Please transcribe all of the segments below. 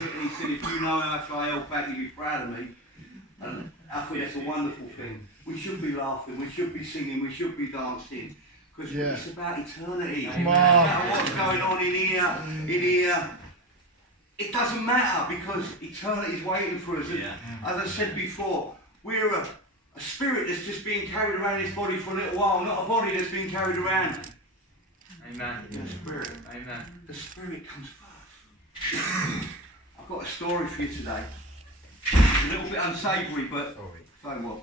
And he said, if you know how much I help out, you'll be proud of me. And I think that's a wonderful thing. We should be laughing, we should be singing, we should be dancing. Because it's about eternity. Come on. About what's going on in here. It doesn't matter because eternity is waiting for us. Yeah. As I said before, we're a spirit that's just being carried around this body for a little while, not a body that's being carried around. Amen. The spirit. Amen. The spirit comes first. I've got a story for you today. It's a little bit unsavoury, but so what?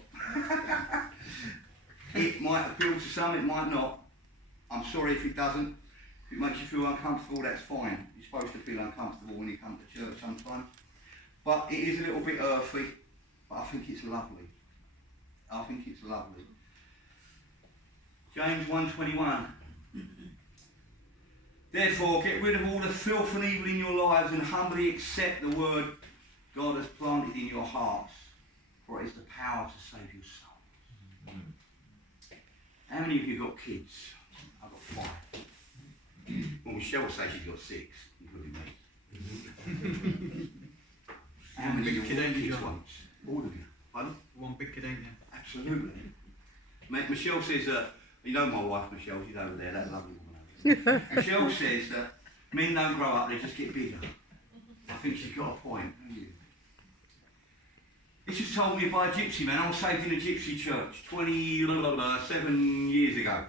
It might appeal to some, it might not. I'm sorry if it doesn't. If it makes you feel uncomfortable, that's fine. You're supposed to feel uncomfortable when you come to church sometimes. But it is a little bit earthy, but I think it's lovely. I think it's lovely. James 1:21. Therefore, get rid of all the filth and evil in your lives and humbly accept the word God has planted in your hearts, for it is the power to save your soul. How many of you got kids? I've got 5. Well, Michelle says she's got 6, including me. How many of you got kids once? All of you. Pardon? One big kid, ain't you? Absolutely. Michelle says, you know my wife Michelle, she's over there, that lovely woman over there. Michelle says that men don't grow up, they just get bigger. I think she's got a point. This was told me by a gypsy man. I was saved in a gypsy church 27 years ago.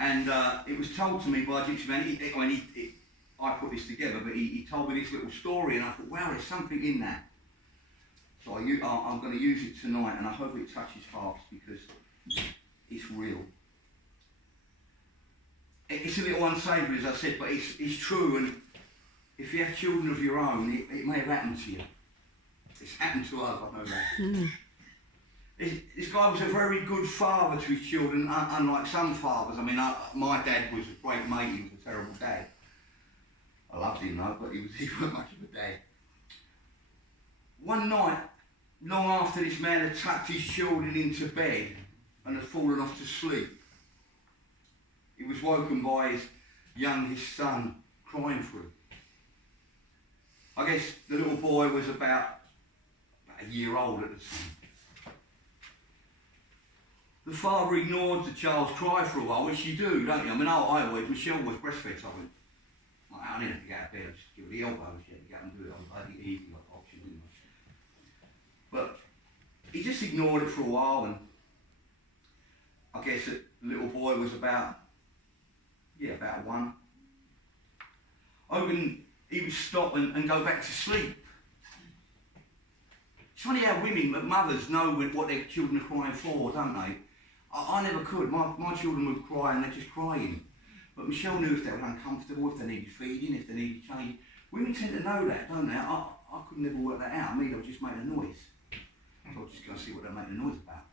And it was told to me by a gypsy man. I put this together, but he told me this little story, and I thought, wow, there's something in that. So I'm going to use it tonight, and I hope it touches hearts because it's real. It's a little unsavoury, as I said, but it's true. And if you have children of your own, it may have happened to you. It's happened to us, I know that. This guy was a very good father to his children, unlike some fathers. I mean, my dad was a great mate, he was a terrible dad. I loved him though, but he wasn't much of a dad. One night, long after this man had tucked his children into bed and had fallen off to sleep, he was woken by his youngest son crying for him. I guess the little boy was about a year old at the time. The father ignored the child's cry for a while, which you do, don't you? I mean, I would. Michelle was breastfed, so I went, I didn't have to get out of bed, I just give her the elbow, she had to get up and do it. I had the easy option, didn't I? But he just ignored it for a while, and I guess the little boy was about 1. He would stop and go back to sleep. It's funny how women, mothers, know what their children are crying for, don't they? I never could. My children would cry and they're just crying. But Michelle knew if they were uncomfortable, if they needed feeding, if they needed change. Women tend to know that, don't they? I could never work that out. Me, they would just make a noise. So I was just going to see what they're making a noise about.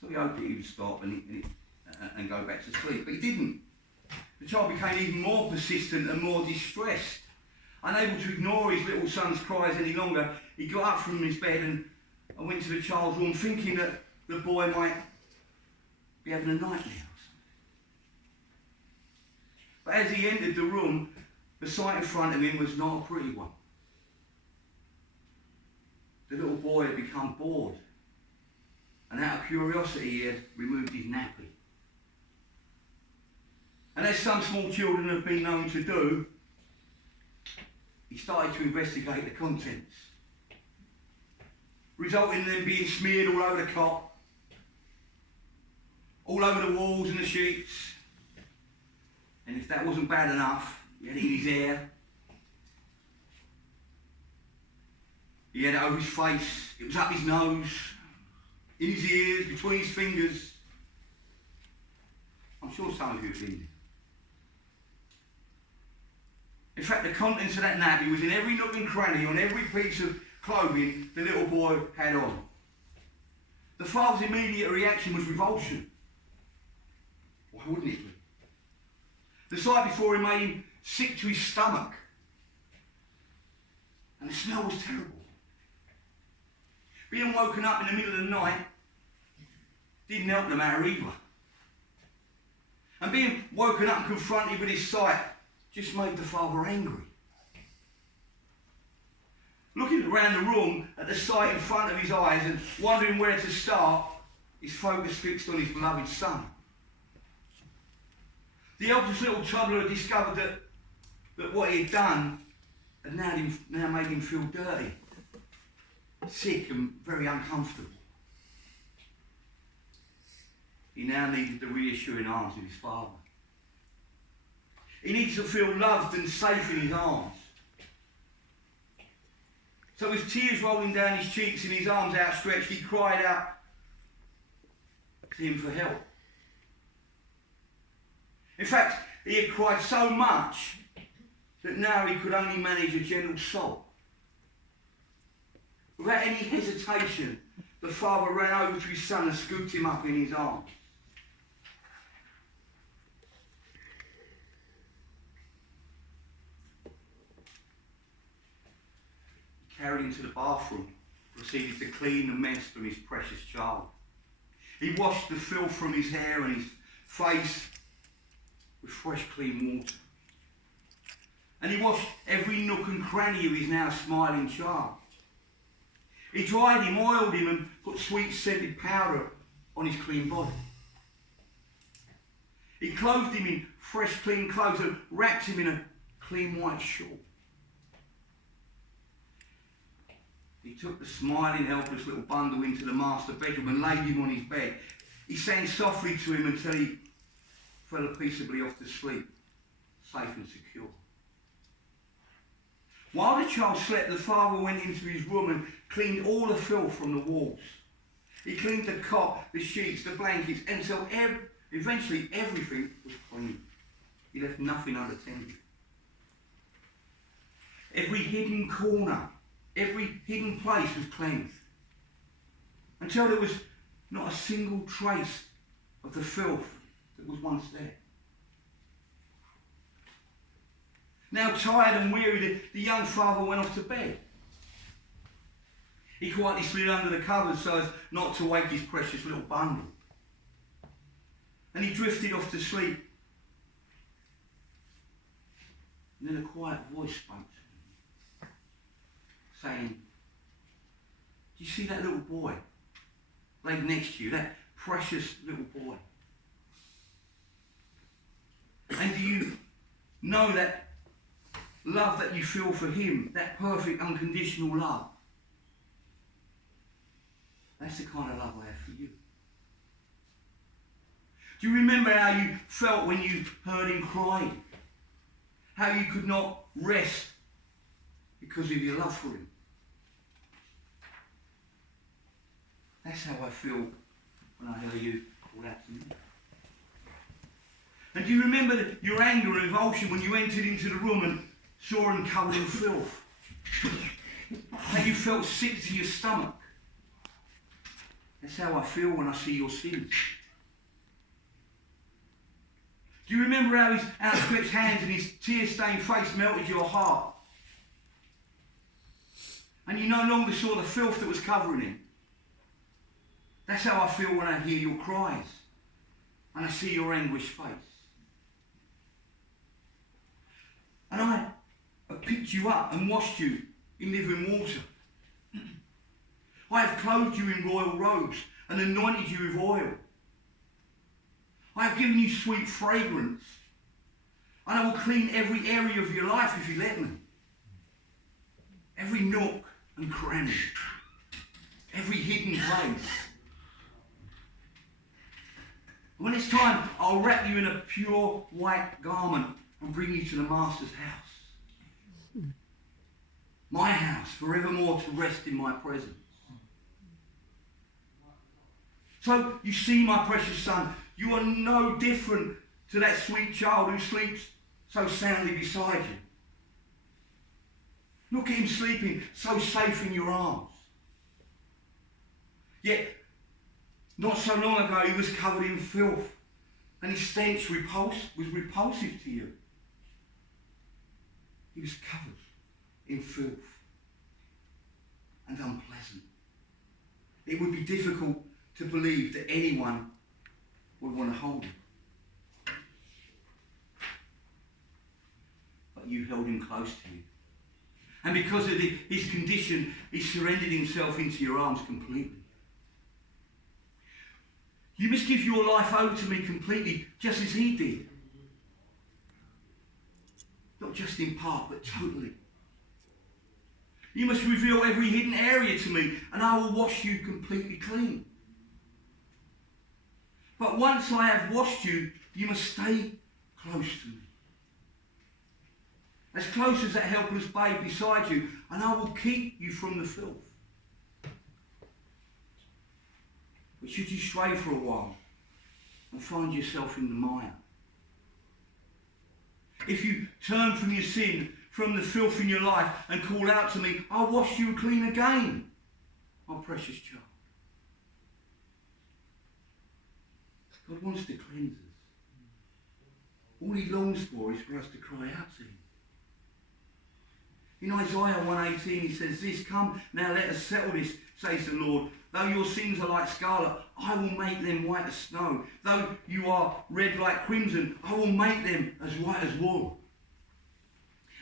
So he hoped that he would stop and go back to sleep. But he didn't. The child became even more persistent and more distressed. Unable to ignore his little son's cries any longer, he got up from his bed and went to the child's room, thinking that the boy might be having a nightmare or something. But as he entered the room, the sight in front of him was not a pretty one. The little boy had become bored, and out of curiosity he had removed his nappy. And as some small children have been known to do, he started to investigate the contents, resulting in them being smeared all over the cot, all over the walls and the sheets. And if that wasn't bad enough, he had it in his hair, he had it over his face, it was up his nose, in his ears, between his fingers. I'm sure some of you have been there. In fact, the contents of that nappy was in every nook and cranny, on every piece of clothing the little boy had on. The father's immediate reaction was revulsion. Why wouldn't it be? The sight before him made him sick to his stomach. And the smell was terrible. Being woken up in the middle of the night didn't help the matter either. And being woken up and confronted with his sight just made the father angry. Looking around the room at the sight in front of his eyes and wondering where to start, his focus fixed on his beloved son. The eldest little toddler had discovered that what he had done had now made him feel dirty, sick and very uncomfortable. He now needed the reassuring arms of his father. He needed to feel loved and safe in his arms. So with tears rolling down his cheeks and his arms outstretched, he cried out to him for help. In fact, he had cried so much that now he could only manage a gentle sob. Without any hesitation, the father ran over to his son and scooped him up in his arms. He carried him to the bathroom, proceeded to clean the mess from his precious child. He washed the filth from his hair and his face with fresh, clean water. And he washed every nook and cranny of his now smiling child. He dried him, oiled him, and put sweet scented powder on his clean body. He clothed him in fresh, clean clothes and wrapped him in a clean white shawl. He took the smiling, helpless little bundle into the master bedroom and laid him on his bed. He sang softly to him until he fell peaceably off to sleep, safe and secure. While the child slept, the father went into his room and cleaned all the filth from the walls. He cleaned the cot, the sheets, the blankets, until eventually everything was clean. He left nothing unattended. Every hidden corner, every hidden place was cleansed, until there was not a single trace of the filth that was once there. Now tired and weary, the young father went off to bed. He quietly slid under the covers so as not to wake his precious little bundle. And he drifted off to sleep. And then a quiet voice spoke to him, saying, "Do you see that little boy laid next to you, that precious little boy? And do you know that love that you feel for him, that perfect, unconditional love? That's the kind of love I have for you. Do you remember how you felt when you heard him crying? How you could not rest because of your love for him? That's how I feel when I hear you call out to me. And do you remember your anger and revulsion when you entered into the room and saw him covered in filth? How you felt sick to your stomach? That's how I feel when I see your sins. Do you remember how his outstretched hands and his tear-stained face melted your heart? And you no longer saw the filth that was covering him. That's how I feel when I hear your cries and I see your anguished face. And I have picked you up and washed you in living water. I have clothed you in royal robes and anointed you with oil. I have given you sweet fragrance, and I will clean every area of your life if you let me. Every nook and cranny, every hidden place. When it's time, I'll wrap you in a pure white garment and bring you to the Master's house. My house, forevermore to rest in my presence. So, you see, my precious son, you are no different to that sweet child who sleeps so soundly beside you. Look at him sleeping so safe in your arms. Yet, not so long ago, he was covered in filth, and his stench was repulsive to you. He was covered in filth and unpleasant. It would be difficult to believe that anyone would want to hold him. but you held him close to you. And because of his condition, he surrendered himself into your arms completely. You must give your life over to me completely, just as he did. Not just in part, but totally. You must reveal every hidden area to me, and I will wash you completely clean. But once I have washed you, you must stay close to me. As close as that helpless babe beside you, and I will keep you from the filth. But should you stray for a while and find yourself in the mire, if you turn from your sin, from the filth in your life, and call out to me, I'll wash you clean again, my precious child. God wants to cleanse us. All he longs for is for us to cry out to him. In Isaiah 1:18 he says this, come now let us settle this, says the Lord. Though your sins are like scarlet, I will make them white as snow. Though you are red like crimson, I will make them as white as wool.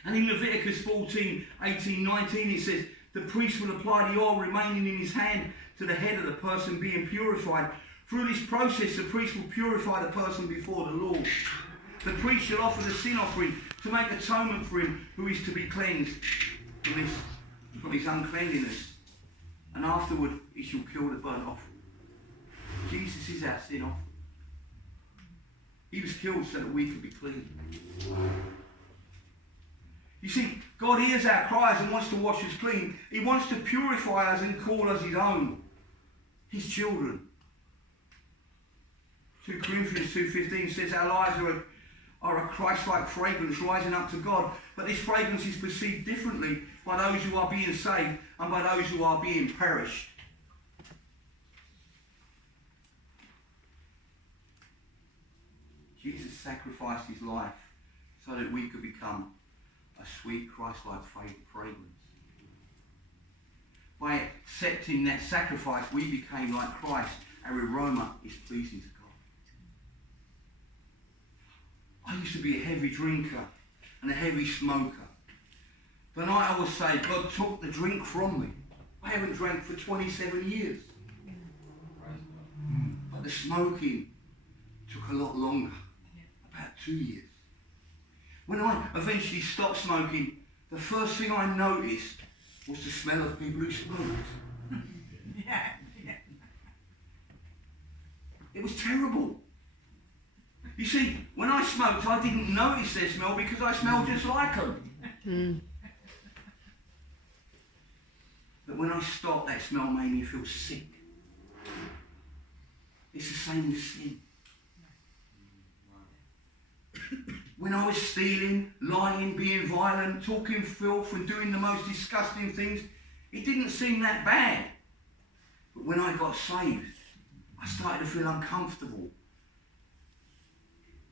And in Leviticus 14:18-19 it says, the priest will apply the oil remaining in his hand to the head of the person being purified. Through this process the priest will purify the person before the Lord. The priest shall offer the sin offering to make atonement for him who is to be cleansed from his uncleanliness. And afterward he shall kill the burnt offering. Jesus is our sin offering. He was killed so that we could be clean. You see, God hears our cries and wants to wash us clean. He wants to purify us and call us his own, his children. 2 Corinthians 2:15 says our lives are a Christ-like fragrance rising up to God, but this fragrance is perceived differently by those who are being saved and by those who are being perished. Jesus sacrificed his life so that we could become a sweet Christ-like fragrance. By accepting that sacrifice, we became like Christ. Our aroma is pleasing to God. I used to be a heavy drinker and a heavy smoker. Tonight I will say God took the drink from me. I haven't drank for 27 years. But the smoking took a lot longer, about 2 years. When I eventually stopped smoking, the first thing I noticed was the smell of people who smoked. It was terrible. You see, when I smoked, I didn't notice their smell because I smelled just like them. But when I stopped, that smell made me feel sick. It's the same with sin. When I was stealing, lying, being violent, talking filth and doing the most disgusting things, it didn't seem that bad. But when I got saved, I started to feel uncomfortable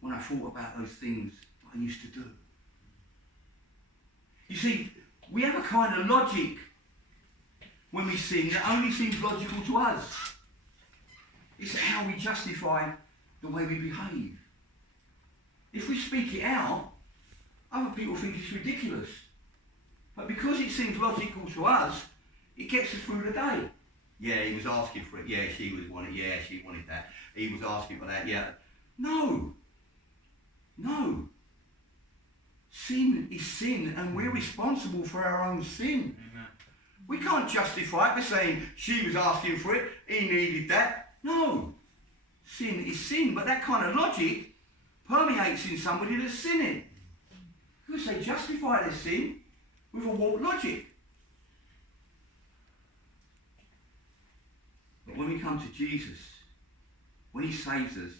when I thought about those things I used to do. You see, we have a kind of logic when we sin that only seems logical to us. It's how we justify the way we behave. If we speak it out, other people think it's ridiculous. But because it seems logical to us, it gets us through the day. Yeah, he was asking for it. Yeah, she wanted. Yeah, she wanted that. He was asking for that. Yeah. No. Sin is sin, and we're responsible for our own sin. Amen. We can't justify it by saying she was asking for it, he needed that. No. Sin is sin, but that kind of logic permeates in somebody that's sinning. Because they justify their sin with a warped logic. But when we come to Jesus, when he saves us,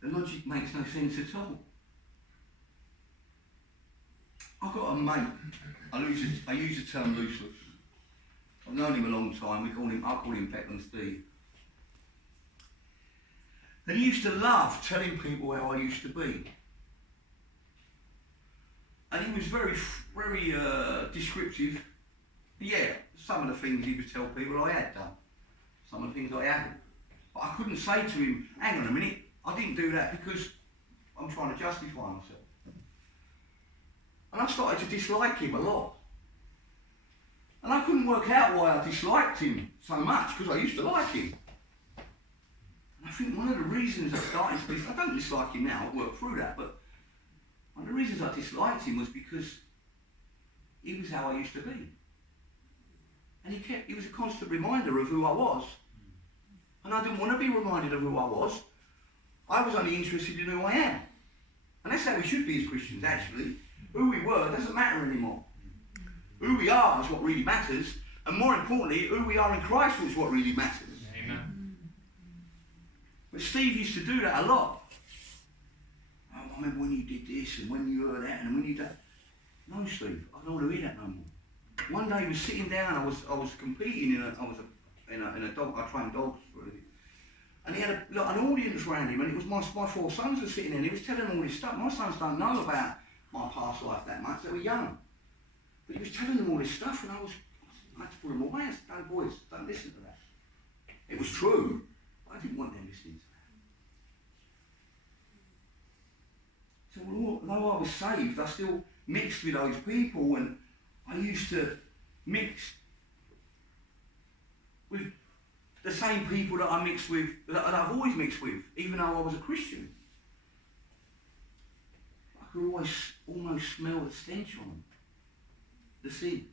the logic makes no sense at all. I've got a mate, I use the term loosely. I've known him a long time, I call him Peckham Steve. And he used to love telling people how I used to be. And he was very descriptive. Yeah, some of the things he would tell people I had done. Some of the things I hadn't. But I couldn't say to him, hang on a minute, I didn't do that because I'm trying to justify myself. And I started to dislike him a lot. And I couldn't work out why I disliked him so much, because I used to like him. And I think one of the reasons I started to I don't dislike him now, I've worked through that, but one of the reasons I disliked him was because he was how I used to be. And he was a constant reminder of who I was. And I didn't want to be reminded of who I was. I was only interested in who I am. And that's how we should be as Christians, actually. Who we were doesn't matter anymore. Who we are is what really matters. And more importantly, who we are in Christ is what really matters. Amen. But Steve used to do that a lot. Oh, I remember when you did this and when you heard that and when you did that. No, Steve, I don't want to hear that no more. One day he was sitting down, I was competing in a dog, I trained dogs for it. And he had an audience around him, and it was my 4 sons were sitting there, and he was telling them all this stuff. My sons don't know about my past life that much, they were young. But he was telling them all this stuff, and I had to pull them away. I said, no, boys, don't listen to that. It was true, but I didn't want them listening to that. So although I was saved, I still mixed with those people, and I used to mix with the same people that I mixed with, that I've always mixed with, even though I was a Christian. I could always almost smell the stench on them, the sin.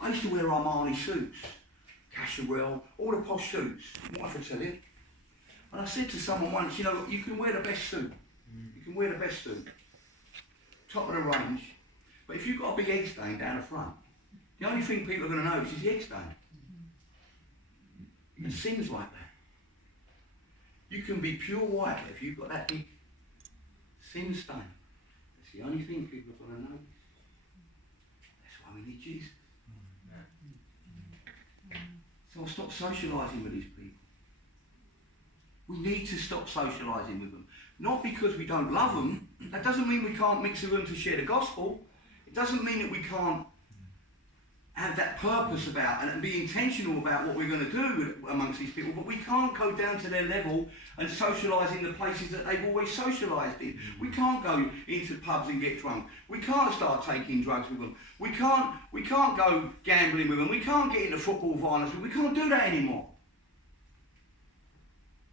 I used to wear Armani suits, Casual, all the posh suits. What if I tell you? And I said to someone once, you know, you can wear the best suit. You can wear the best suit. Top of the range. But if you've got a big egg stain down the front, the only thing people are going to notice is the egg stain. And sin's like that. You can be pure white if you've got that big sin stain. That's the only thing people are going to notice. That's why we need Jesus. So I stopped socialising with these people. We need to stop socialising with them. Not because we don't love them. That doesn't mean we can't mix with them to share the gospel. It doesn't mean that we can't have that purpose about and be intentional about what we're going to do amongst these people, but we can't go down to their level and socialise in the places that they've always socialised in. We can't go into pubs and get drunk. We can't start taking drugs with them. We can't go gambling with them. We can't get into football violence. We can't do that anymore.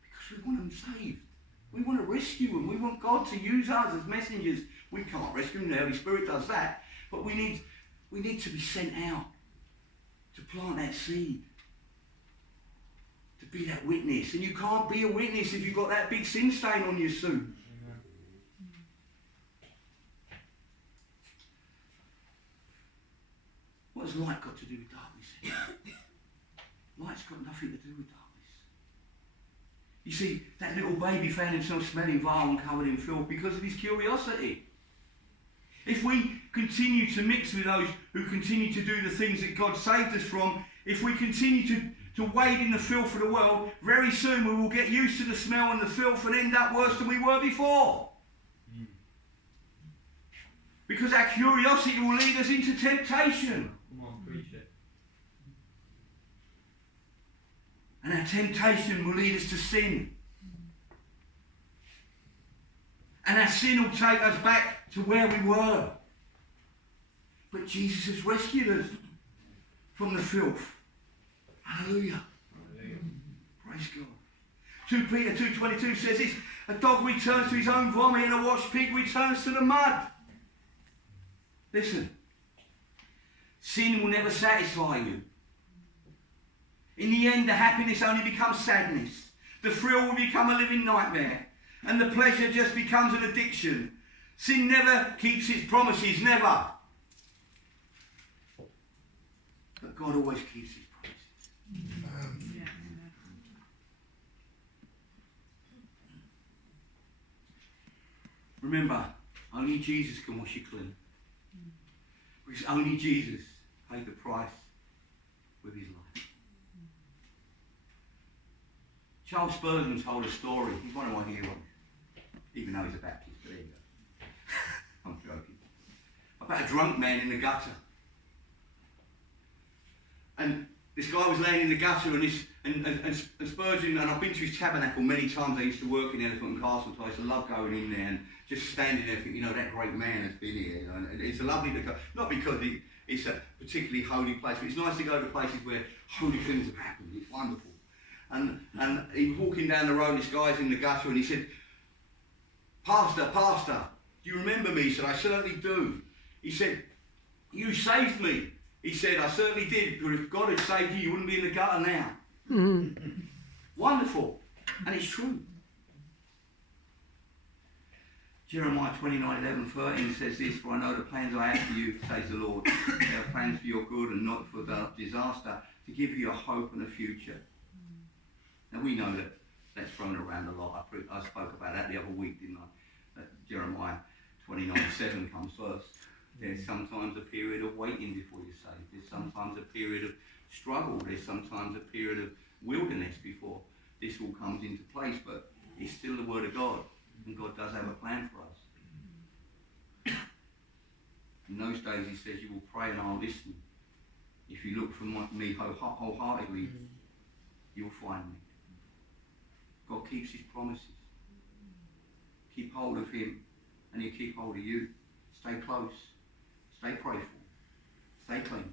Because we want them saved. We want to rescue them. We want God to use us as messengers. We can't rescue them. The Holy Spirit does that. But we need to be sent out to plant that seed, to be that witness. And you can't be a witness if you've got that big sin stain on your suit. Amen. What has light got to do with darkness? Light's got nothing to do with darkness. You see, that little baby found himself smelling vile and covered in filth because of his curiosity. If we continue to mix with those who continue to do the things that God saved us from, if we continue to wade in the filth of the world, very soon we will get used to the smell and the filth and end up worse than we were before. Because our curiosity will lead us into temptation. Come on, preach it. And our temptation will lead us to sin. And our sin will take us back to where we were. But Jesus has rescued us from the filth. Hallelujah. Hallelujah. Praise God. 2 Peter 2:22 says this, a dog returns to his own vomit and a washed pig returns to the mud. Listen, sin will never satisfy you. In the end, the happiness only becomes sadness. The thrill will become a living nightmare. And the pleasure just becomes an addiction. Sin never keeps its promises, never. But God always keeps his promises. Remember, only Jesus can wash you clean. Because only Jesus paid the price with his life. Charles Spurgeon told a story. He's one of my heroes. Even though he's a Baptist, but there you go. I'm joking. About a drunk man in the gutter. And this guy was laying in the gutter and And Spurgeon, and I've been to his tabernacle many times. I used to work in Elephant and Castle, so I used to love going in there and just standing there thinking, that great man has been here. And it's a lovely to go, not because it's a particularly holy place, but it's nice to go to places where holy things have happened. It's wonderful. And he was walking down the road, this guy's in the gutter, and he said, Pastor, do you remember me? He said, I certainly do. He said, you saved me. He said, I certainly did, but if God had saved you, you wouldn't be in the gutter now. Wonderful. And it's true. Jeremiah 29:11-13 says this, for I know the plans I have for you, says the Lord. They are plans for your good and not for the disaster, to give you a hope and a future. Now we know that that's thrown around a lot. I spoke about that the other week, didn't I? That Jeremiah 29:7 comes first. There's sometimes a period of waiting before you're saved. There's sometimes a period of struggle. There's sometimes a period of wilderness before this all comes into place, but it's still the Word of God, and God does have a plan for us. In those days, he says, you will pray and I'll listen. If you look for me wholeheartedly, you'll find me. God keeps his promises. Keep hold of him, and he'll keep hold of you. Stay close. Stay prayerful. Stay clean.